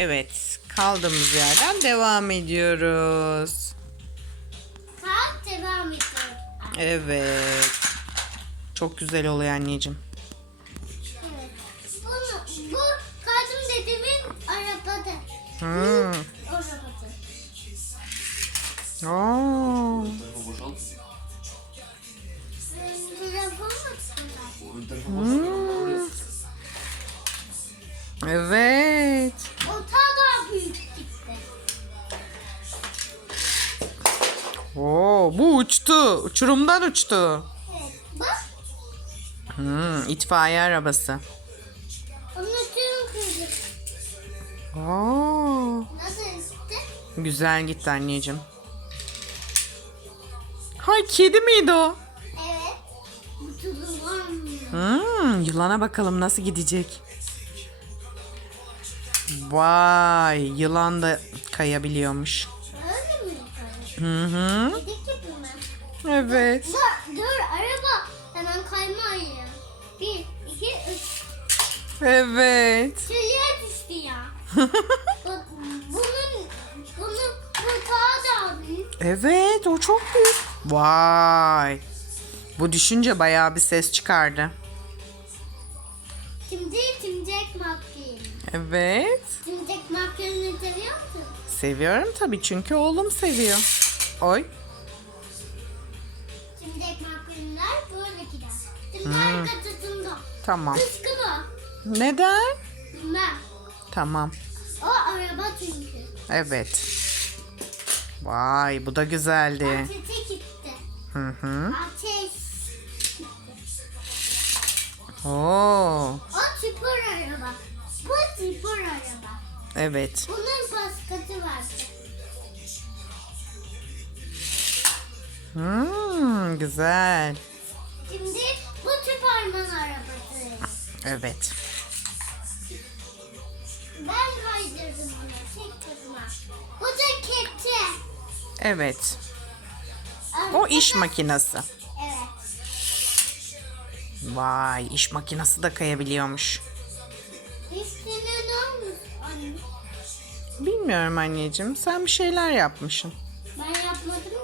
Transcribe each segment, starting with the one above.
Evet, kaldığımız yerden devam ediyoruz. Saat devam ediyor. Evet. Çok güzel oluyor anneciğim. Evet. Bunu, bu kartım dedemin arabada. Hmm. Arabada. Oo. Tarafa boşalt. Telefon Oo, bu uçtu. Uçurumdan uçtu. Evet. Bak. Hmm, itfaiye arabası. Anlatıyorum kızım. Oo. Nasıl gitti? Güzel gitti anneciğim. Hay kedi miydi o? Evet. Hmm, yılana bakalım nasıl gidecek. Vay, yılan da kayabiliyormuş. Mi? Hı hı. Dedik yapayım ben. Evet. Dur, dur araba. Hemen kaymayayım. Bir, iki, üç. Evet. Çeliğe düştü ya. Bu- bunun, bunun, bu daha da büyük. Evet, o çok büyük. Vay. Bu düşünce bayağı bir ses çıkardı. Şimdi timcek makyajı. Evet. Timcek makyajını seviyor musun? Seviyorum tabii çünkü oğlum seviyor. Oy. Makyajlar böyle gider. Şimdi Hmm. arkasında. Tamam. Kıskılı. Neden? Bilmem. Tamam. O araba çünkü. Evet. Vay, bu da güzeldi. Ateşe gitti. Hı hı. Ateş. Oo. O spor araba. Bu spor araba. Evet. Bunun paskatı var. Hmm, güzel. Şimdi bu Süperman arabası. Evet. Ben kaydırdım bunu tek başıma. Bu da kepçe. Evet. O iş makinesi. Evet. Vay, iş makinesi de kayabiliyormuş. Üstüne ne olmuş anne? Bilmiyorum anneciğim. Sen bir şeyler yapmışsın. Ben yapmadım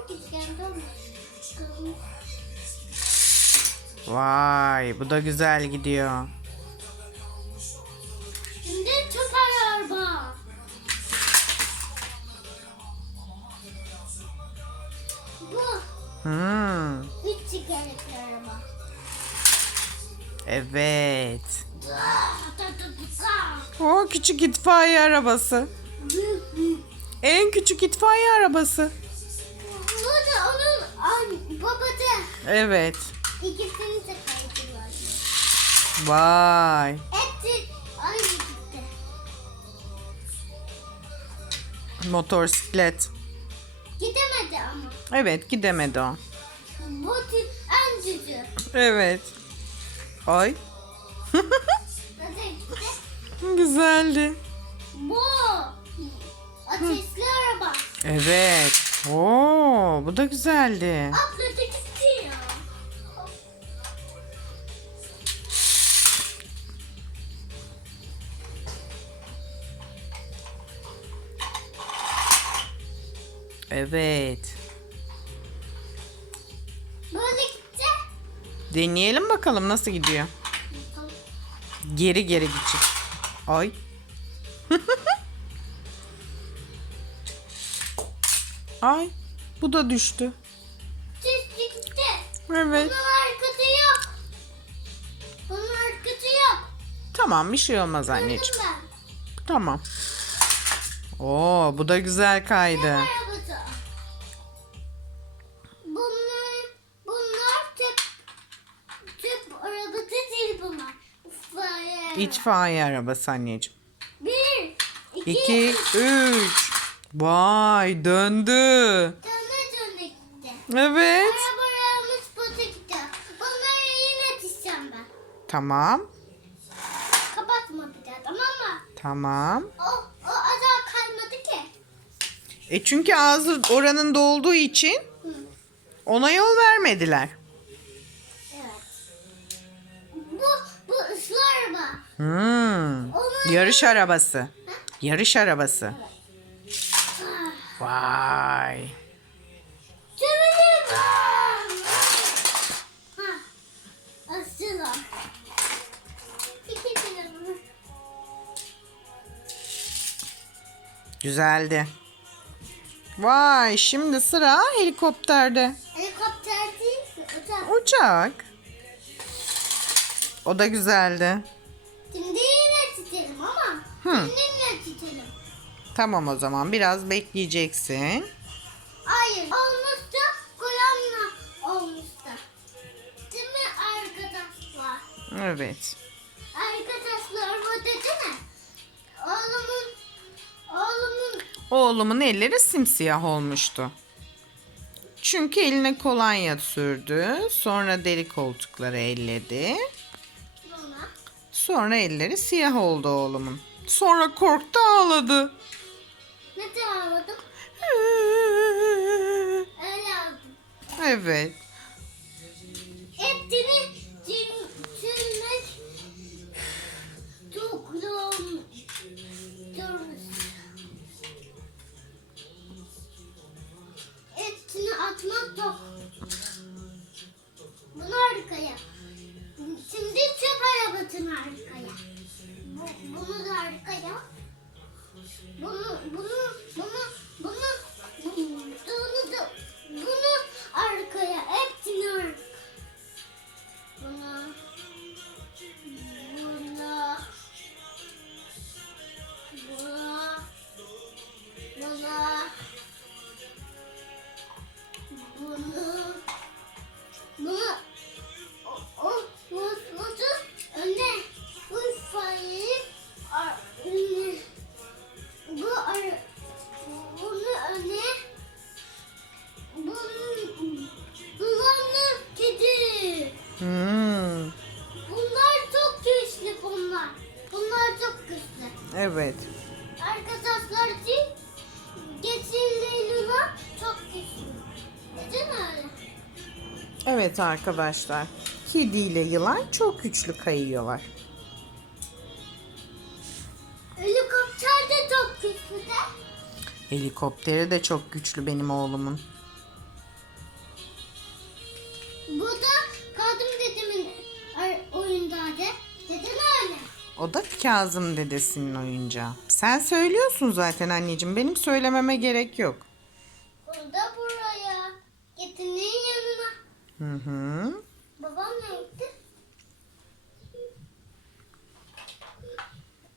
Vay, bu da güzel gidiyor. Şimdi süper araba. Bu Hmm, üç tekerlekli araba. evet. O küçük itfaiye arabası. Büyük büyük. En küçük itfaiye arabası. Bu da onun an, babası. Evet. İkisini de kaydılar. Vay. Hepsi aynı gitti. Motosiklet. Gidemedi ama. Evet, gidemedi o. Bu tip en cücü. Evet. Ay, Nasıl gitti? güzeldi. Bu ateşli araba. Evet. Oo, bu da güzeldi. Atladı Evet. Böyle gitti. Deneyelim bakalım nasıl gidiyor. Geri geri gidecek. Ay. Ay. Bu da düştü. Çizgi gitti. Evet. Bunun arkası yok. Bunun arkası yok. Tamam bir şey olmaz Gördüm anneciğim. ben. Tamam. Oo bu da güzel kaydı. Arabası. İtfaiye. İtfaiye arabası anneciğim. Bir, iki, 2, üç. 3. Vay döndü. Döne döne gitti. Evet. Arabalarımız bota gitti. Bunları yine dizeceğim ben. Tamam. Kapatma bir daha tamam mı? Tamam. O, o ada kaymadı ki. E çünkü ağzı oranın dolduğu için ona yol vermediler. Hmm. Yarış arabası. Yarış arabası. Vay. Güzeldi. Vay şimdi sıra helikopterde. Helikopter değil mi? Uçak. Uçak. O da güzeldi. Hı. Tamam o zaman biraz bekleyeceksin. Hayır. Olmuştu. Kulağımla olmuştu. Değil mi arkadaşlar? Evet. Arkadaşlar bu dedi mi? Oğlumun oğlumun Oğlumun elleri simsiyah olmuştu. Çünkü eline kolonya sürdü. Sonra deri koltukları elledi. Sonra elleri siyah oldu oğlumun. Sonra korktu ağladı. ne cevabladım? Öyle aldım. Evet. Evet. Arkadaşlar için geçirdiğinde çok güçlü. Neden öyle? Evet arkadaşlar. Kedi ile yılan çok güçlü kayıyorlar. Helikopter de çok güçlü de. Helikopteri de çok güçlü benim oğlumun. O da Kazım dedesinin oyuncağı. Sen söylüyorsun zaten anneciğim. Benim söylememe gerek yok. Burada buraya. Getirneğin yanına. Hı hı. Babam ne gitti?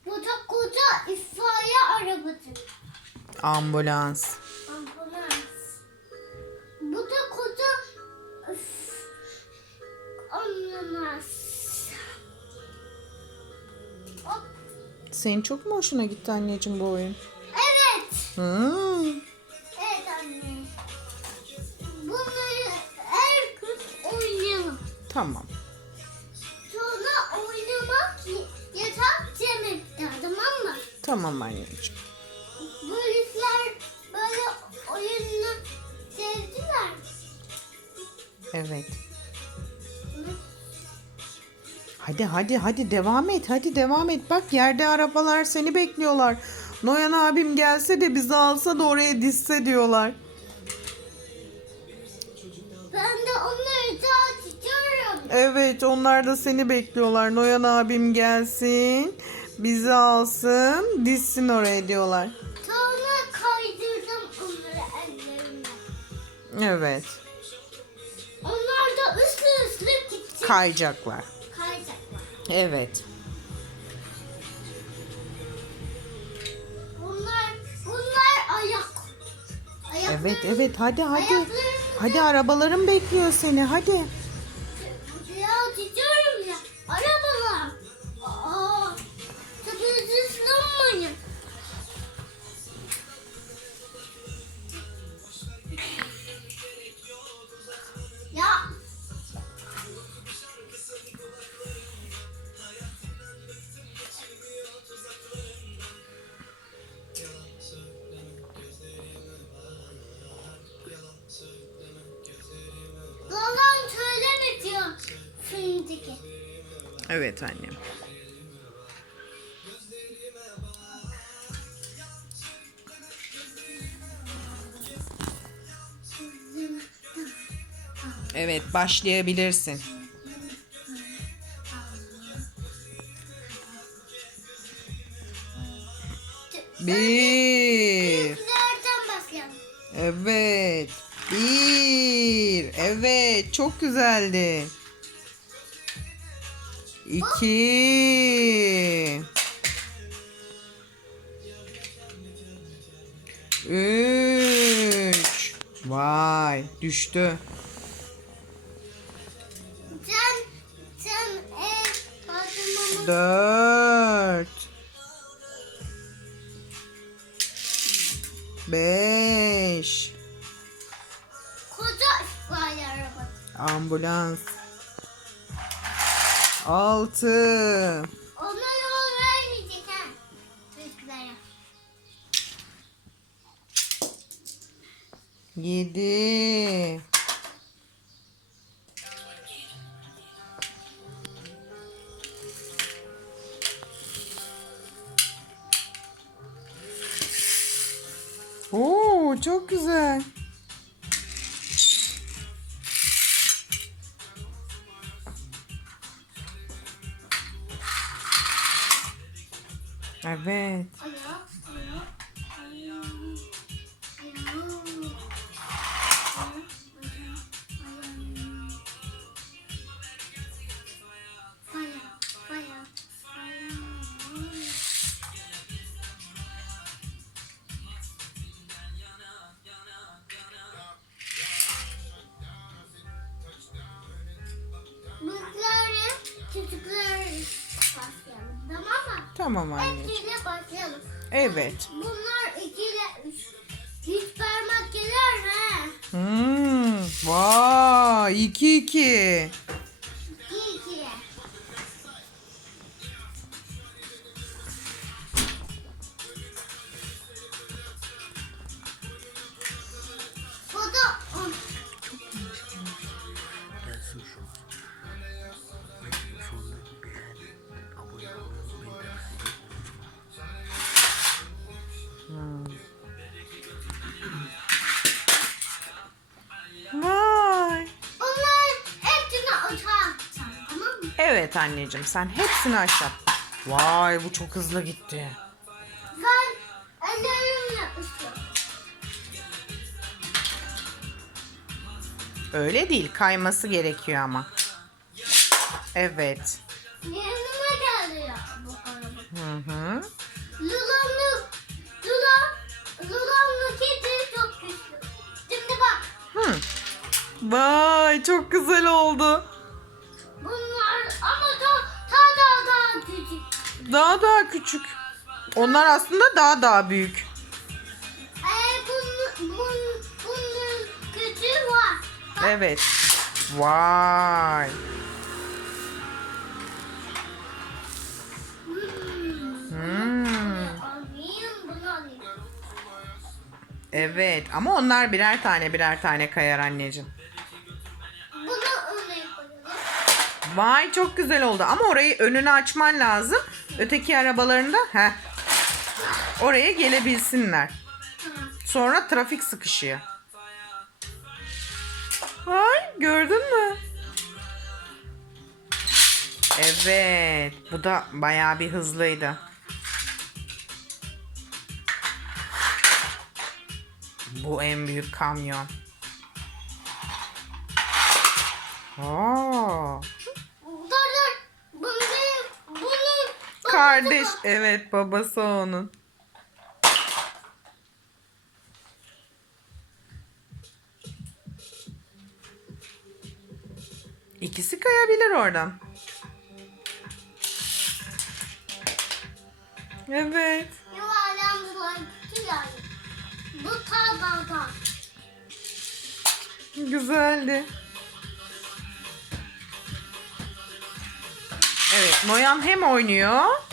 Bu da koca itfaiye arabası. Ambulans. Ambulans. Bu da koca ambulans. Senin çok mu hoşuna gitti anneciğim bu oyun? Evet. Hmm. Evet anne. Bunları her gün oynayalım. Tamam. Sonra oynamak yatak yemekte tamam mı? Tamam anneciğim. Polisler böyle oyunu sevdiler. Evet. Hadi hadi hadi devam et. Hadi devam et. Bak yerde arabalar seni bekliyorlar. Noyan abim gelse de bizi alsa da oraya dizse diyorlar. Ben de onları daha tutuyorum. Evet onlar da seni bekliyorlar. Noyan abim gelsin. Bizi alsın. Dizsin oraya diyorlar. Sonra kaydırdım onları ellerimle. Evet. Onlar da üstü üstü gitti. Kayacaklar. Evet. Bunlar, bunlar ayak. Ayakları, Evet evet hadi hadi. Hadi arabaların bekliyor seni hadi. Evet annem. Evet başlayabilirsin. Bir. Evet. Bir. Evet. Çok güzeldi. İki. Üç. Vay. Düştü. Sen, sen patlamamı Dört. Beş. koca itfaiye arabası. Ambulans. Altı. Ona yol vermeyecek ha. Çocuklara. Yedi. Oo, çok güzel. Evet. Tamam anneciğim. Hepsiyle başlayalım. Evet. Bunlar iki ile üç. Parmak gelir mi? Hmm, vay, iki. İki Evet anneciğim sen hepsini aşağı. Vay bu çok hızlı gitti. Ben ellerimle ıslıyorum. Öyle değil kayması gerekiyor ama. Evet. Yanıma geldi ya bu araba. Hı hı. Lulanlı, Lulan, Lulanlı kedi çok güçlü. Şimdi bak. Hı. Vay çok güzel oldu. Daha daha küçük. Onlar aslında daha daha büyük. Ee, bunun, bunun, bunun küçüğü var. Evet. Vay. Hmm. Evet ama onlar birer tane birer tane kayar anneciğim. Bunu. Vay çok güzel oldu ama orayı önünü açman lazım. Öteki arabalarında he. Oraya gelebilsinler. Sonra trafik sıkışıyor. Ay gördün mü? Evet. Bu da bayağı bir hızlıydı. Bu en büyük kamyon. Aa, Dur dur. Bunu, bunun kardeş. Evet babası onun. İkisi kayabilir oradan. Evet. yuvarlandılar. Bu. Güzeldi. Evet, Noyan hem oynuyor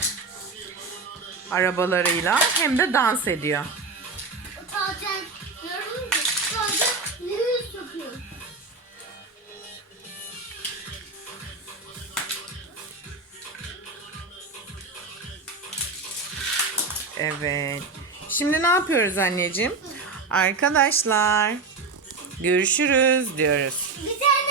arabalarıyla hem de dans ediyor. Evet. Şimdi ne yapıyoruz anneciğim? Arkadaşlar, görüşürüz diyoruz. Bir tane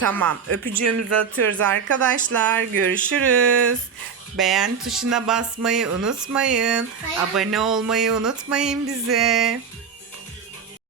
Tamam öpücüğümüzü atıyoruz arkadaşlar. Görüşürüz. Beğen tuşuna basmayı unutmayın. Beğen- Abone olmayı unutmayın bize.